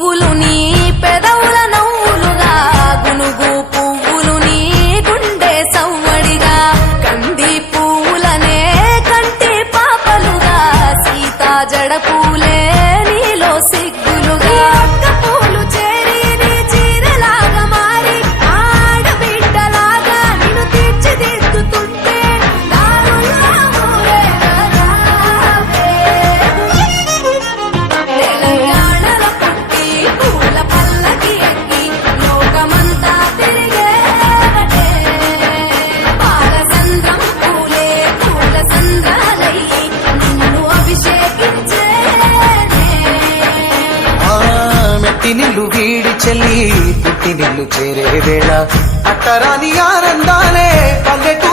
పువ్వులు నీ పెదవుల నవ్వులుగా గునుగు పువ్వులు నీ గుండె సవ్వడిగా కంది పువ్వులనే కంటి పాపలుగా సీతా జడ పూలే నీలో సిగ్గులుగా అక్క పూలు చేరి నీ చీరలాగా మారి ఆడబిడ్డలాగా నిన్ను తీర్చిదిద్దుతుంటే దారులా ఊరేగావే. తెలంగాణలో పుట్టి పూల పల్లకి ఎక్కి లోకమంతా తిరిగేవటే పాలసంద్రం పూలే పూల సంద్రాలయ్యి నిన్ను అభిషేకించేనే. మెట్టి నిల్లు వీడి చెల్లి పుట్టి నిల్లు చేరే వేళ అట్టరాని ఆనందాలే పల్లెటూరు